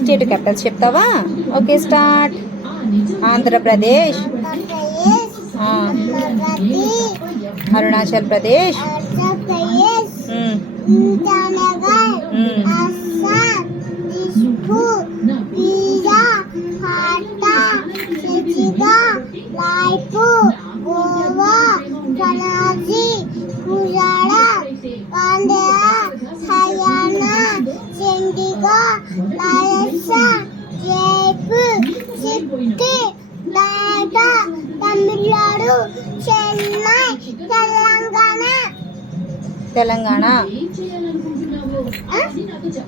State capitals చెప్తావా? Okay, start. Andhra Pradesh, Arunachal Pradesh, Goa, Panaji, Gujarat, Pandya, Haryana, Chandigarh, Rajasthan, Jaipur, Sikkim, Dhaka, Tamil Nadu, Chennai, Telangana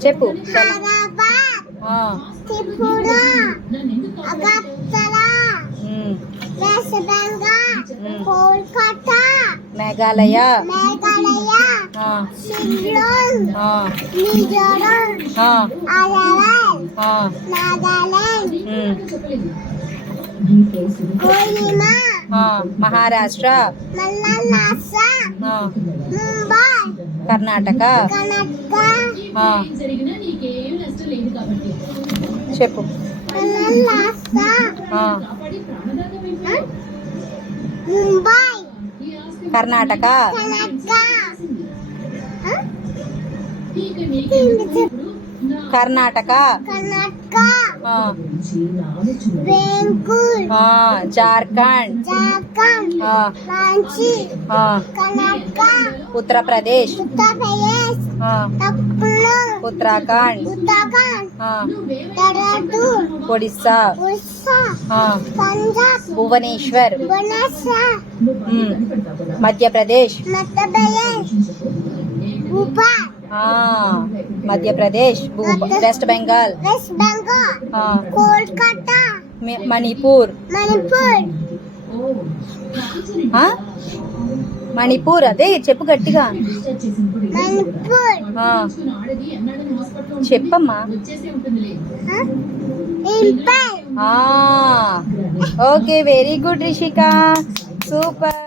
చెప్పు. Hyderabad, Tripura, Agartala, west Bengal, Kolkata, Meghalaya, Shillong, Mizoram, Assam, Nagaland, Kohima, Maharashtra, Mumbai, Karnataka చెప్పు. ముంబై, కర్ణాటక, కర్ణాటక, బెంగళూరు, జార్ఖండ్, రాంచీ, కర్ణాటక, ఉత్తరప్రదేశ్, ఉత్తరాఖండ్, ఒడిస్సా, పంజాబ్, భువనేశ్వర్, మధ్యప్రదేశ్, భోపాల్, మధ్యప్రదేశ్, వెస్ట్ బెంగాల్, కోల్కతా, మణిపూర్, మణిపూర్ అదే చెప్పు గట్టిగా. చెప్పమ్మా. Okay, very good Rishika, super.